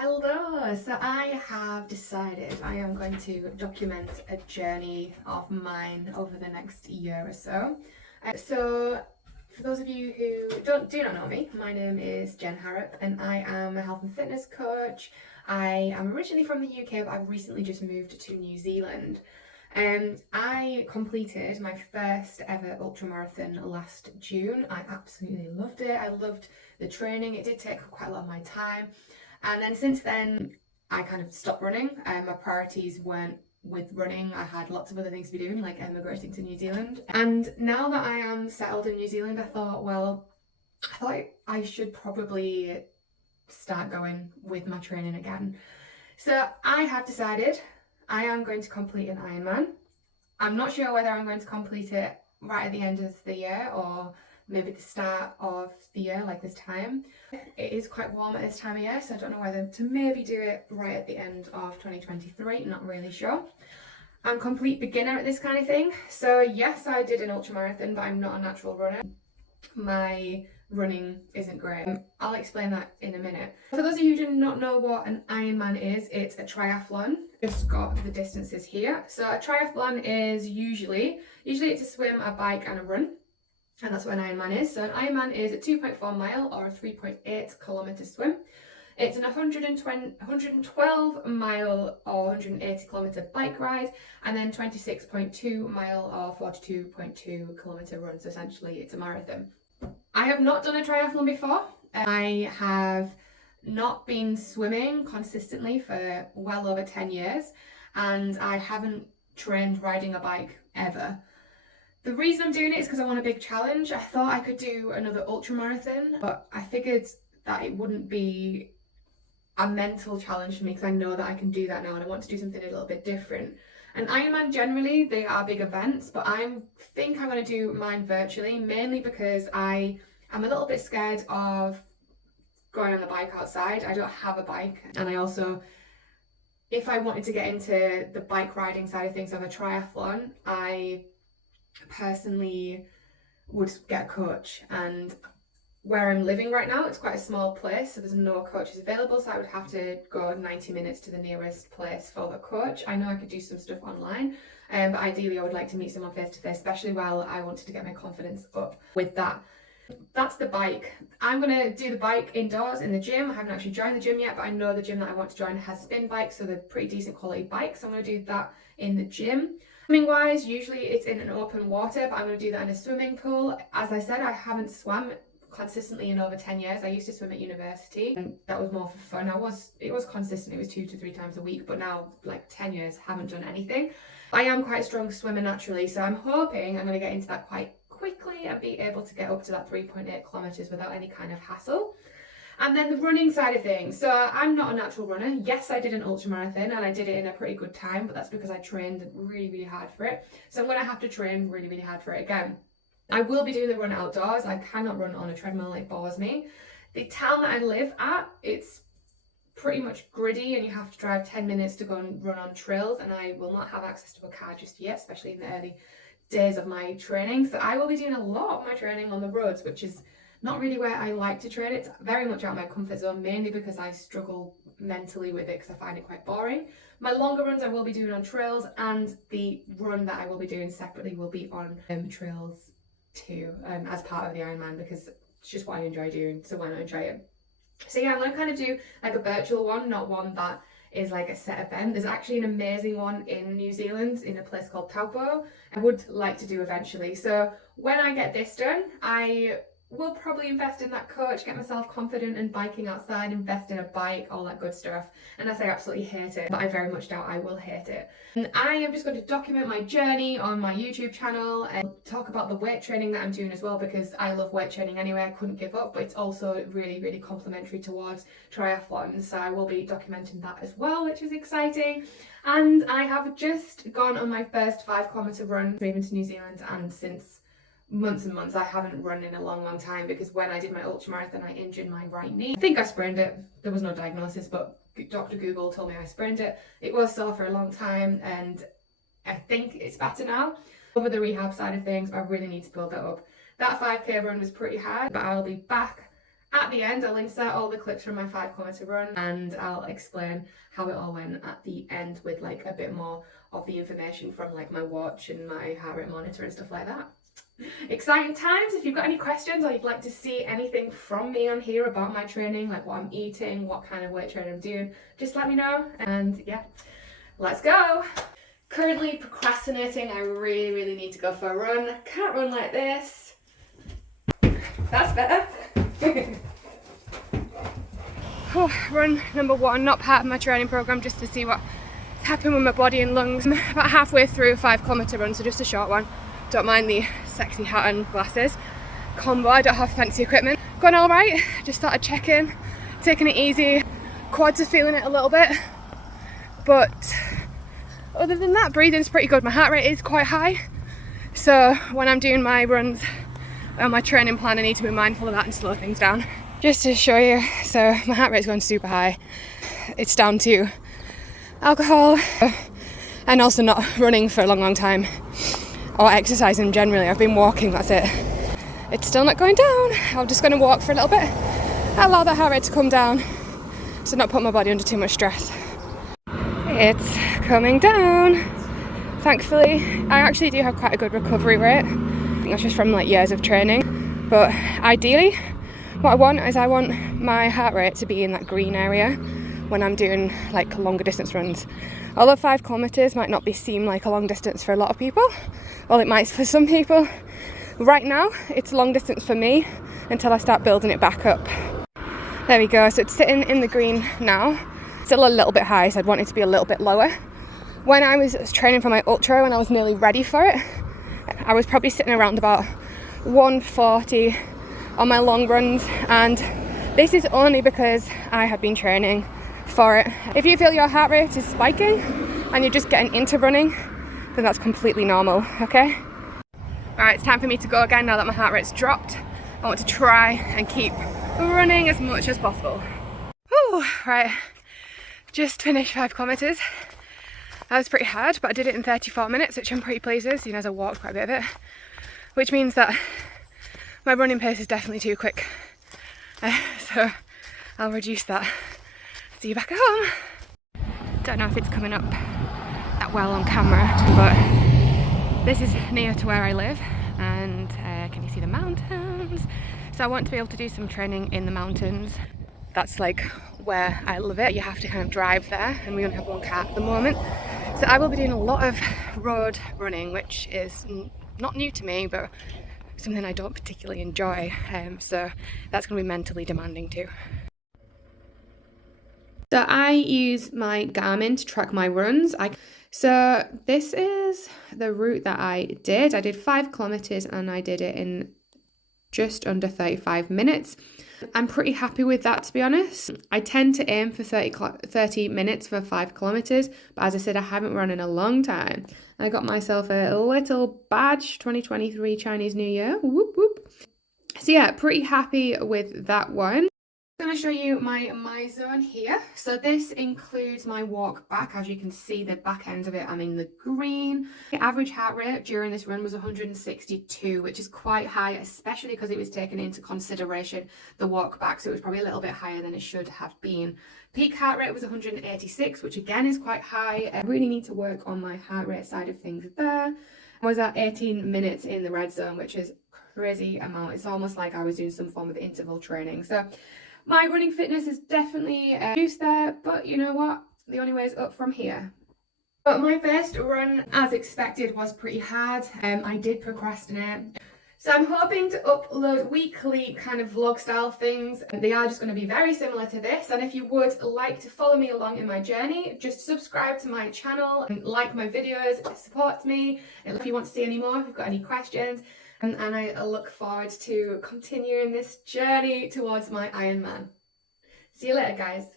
Hello, so I have decided I am going to document a journey of mine over the next year or so. So for those of you who do not know me, my name is Jen Harrop and I am a health and fitness coach. I am originally from the UK, but I've recently just moved to New Zealand. I completed my first ever ultramarathon last June. I absolutely loved it. I loved the training. It did take quite a lot of my time. And then since then, I kind of stopped running. My priorities weren't with running. I had lots of other things to be doing, like emigrating to New Zealand. And now that I am settled in New Zealand, I thought I should probably start going with my training again. So I have decided I am going to complete an Ironman. I'm not sure whether I'm going to complete it right at the end of the year or maybe the start of the year, like this time. It is quite warm at this time of year, so I don't know whether to maybe do it right at the end of 2023, not really sure. I'm a complete beginner at this kind of thing. So yes, I did an ultramarathon, but I'm not a natural runner. My running isn't great. I'll explain that in a minute. For those of you who do not know what an Ironman is, it's a triathlon. Just got the distances here. So a triathlon is usually it's a swim, a bike and a run. And that's what an Ironman is. So an Ironman is a 2.4 mile or a 3.8 kilometre swim. It's an 112 mile or 180 kilometre bike ride, and then 26.2 mile or 42.2 kilometre run. So essentially it's a marathon. I have not done a triathlon before. I have not been swimming consistently for well over 10 years, and I haven't trained riding a bike ever. The reason I'm doing it is because I want a big challenge. I thought I could do another ultramarathon, but I figured that it wouldn't be a mental challenge for me because I know that I can do that now and I want to do something a little bit different. And Ironman, generally, they are big events, but I think I'm going to do mine virtually, mainly because I am a little bit scared of going on the bike outside. I don't have a bike, and I also, if I wanted to get into the bike riding side of things of a triathlon, I personally would get a coach, and where I'm living right now, it's quite a small place, so there's no coaches available, so I would have to go 90 minutes to the nearest place for the coach. I know I could do some stuff online, but ideally I would like to meet someone face to face, especially while I wanted to get my confidence up with that. That's the bike. I'm going to do the bike indoors in the gym. I haven't actually joined the gym yet, but I know the gym that I want to join has spin bikes, so they're pretty decent quality bikes, so I'm going to do that in the gym. Swimming wise, usually it's in an open water, but I'm going to do that in a swimming pool. As I said, I haven't swum consistently in over 10 years. I used to swim at university and that was more for fun. It was consistent, it was 2 to 3 times a week, but now like 10 years haven't done anything. I am quite a strong swimmer naturally, so I'm hoping I'm going to get into that quite quickly and be able to get up to that 3.8 kilometers without any kind of hassle. And then the running side of things. So I'm not a natural runner. Yes, I did an ultramarathon and I did it in a pretty good time, but that's because I trained really, really hard for it. So I'm going to have to train really, really hard for it again. I will be doing the run outdoors. I cannot run on a treadmill, it bores me. The town that I live at, it's pretty much gritty and you have to drive 10 minutes to go and run on trails, and I will not have access to a car just yet, especially in the early days of my training. So I will be doing a lot of my training on the roads, which is not really where I like to train. It's very much out of my comfort zone, mainly because I struggle mentally with it because I find it quite boring. My longer runs I will be doing on trails, and the run that I will be doing separately will be on trails too, as part of the Ironman, because it's just what I enjoy doing, so why not enjoy it? So yeah, I'm going to kind of do like a virtual one, not one that is like a set event. There's actually an amazing one in New Zealand in a place called Taupo I would like to do eventually. So when I get this done, I will probably invest in that coach, get myself confident in biking outside, invest in a bike, all that good stuff. Unless I absolutely hate it, but I very much doubt I will hate it. And I am just going to document my journey on my YouTube channel and talk about the weight training that I'm doing as well, because I love weight training anyway. I couldn't give up, but it's also really, really complementary towards triathlons. So I will be documenting that as well, which is exciting. And I have just gone on my first 5-kilometre run moving to New Zealand, and since months and months I haven't run in a long time, because when I did my ultramarathon I injured my right knee. I think I sprained it. There was no diagnosis, but Dr. Google told me I sprained it. It was sore for a long time and I think it's better now. Over the rehab side of things, I really need to build that up. That 5k run was pretty hard, but I'll be back At the end, I'll insert all the clips from my 5 kilometer run and I'll explain how it all went at the end with like a bit more of the information from like my watch and my heart rate monitor and stuff like that. Exciting times. If you've got any questions or you'd like to see anything from me on here about my training, like what I'm eating, what kind of weight training I'm doing, just let me know. And yeah, let's go. Currently procrastinating. I really need to go for a run. I can't run like this. That's better. Oh, run number 1, not part of my training program, just to see what's happened with my body and lungs. I'm about halfway through a 5 kilometer run, so just a short one. Don't mind the sexy hat and glasses combo. I don't have fancy equipment. Going all right. Just started checking, taking it easy. Quads are feeling it a little bit, but other than that, breathing's pretty good. My heart rate is quite high, so when I'm doing my runs on my training plan, I need to be mindful of that and slow things down. Just to show you, so my heart rate's going super high. It's down to alcohol and also not running for a long time or exercising generally. I've been walking, that's it. It's still not going down. I'm just going to walk for a little bit, allow the heart rate to come down, so not put my body under too much stress. It's coming down. Thankfully, I actually do have quite a good recovery rate. I think that's just from like years of training. But ideally, what I want is I want my heart rate to be in that green area when I'm doing like longer distance runs. Although 5 kilometers might not seem like a long distance for a lot of people, well, it might for some people. Right now, it's long distance for me until I start building it back up. There we go, so it's sitting in the green now. Still a little bit high, so I'd want it to be a little bit lower. When I was training for my ultra, when I was nearly ready for it, I was probably sitting around about 140 on my long runs, and this is only because I had been training for it. If you feel your heart rate is spiking and you're just getting into running, then that's completely normal, okay? Alright, it's time for me to go again now that my heart rate's dropped. I want to try and keep running as much as possible. Whew, right, just finished 5 kilometers. That was pretty hard, but I did it in 34 minutes, which I'm pretty pleased with, seeing as I walked quite a bit of it, which means that my running pace is definitely too quick. So I'll reduce that. See you back at home. Don't know if it's coming up that well on camera, but this is near to where I live, and can you see the mountains? So I want to be able to do some training in the mountains. That's like where I love it. You have to kind of drive there, and we only have one car at the moment. So I will be doing a lot of road running, which is not new to me, but something I don't particularly enjoy. So that's going to be mentally demanding too. So I use my Garmin to track my runs. So this is the route that I did. I did 5 kilometers and I did it in just under 35 minutes. I'm pretty happy with that, to be honest. I tend to aim for 30 minutes for 5 kilometers, but as I said, I haven't run in a long time. I got myself a little badge, 2023 Chinese New Year. Whoop whoop. So yeah, pretty happy with that one. I'm going to show you my zone here. So this includes my walk back. As you can see, the back end of it, I'm in the green. The average heart rate during this run was 162, which is quite high, especially because it was taken into consideration the walk back. So it was probably a little bit higher than it should have been. Peak heart rate was 186, which again is quite high. I really need to work on my heart rate side of things there. I was at 18 minutes in the red zone, which is crazy amount. It's almost like I was doing some form of interval training. So my running fitness is definitely reduced there, but you know what? The only way is up from here. But my first run, as expected, was pretty hard. I did procrastinate. So I'm hoping to upload weekly kind of vlog style things. They are just going to be very similar to this. And if you would like to follow me along in my journey, just subscribe to my channel and like my videos. It supports me. And if you want to see any more, if you've got any questions. And I look forward to continuing this journey towards my Ironman. See you later, guys.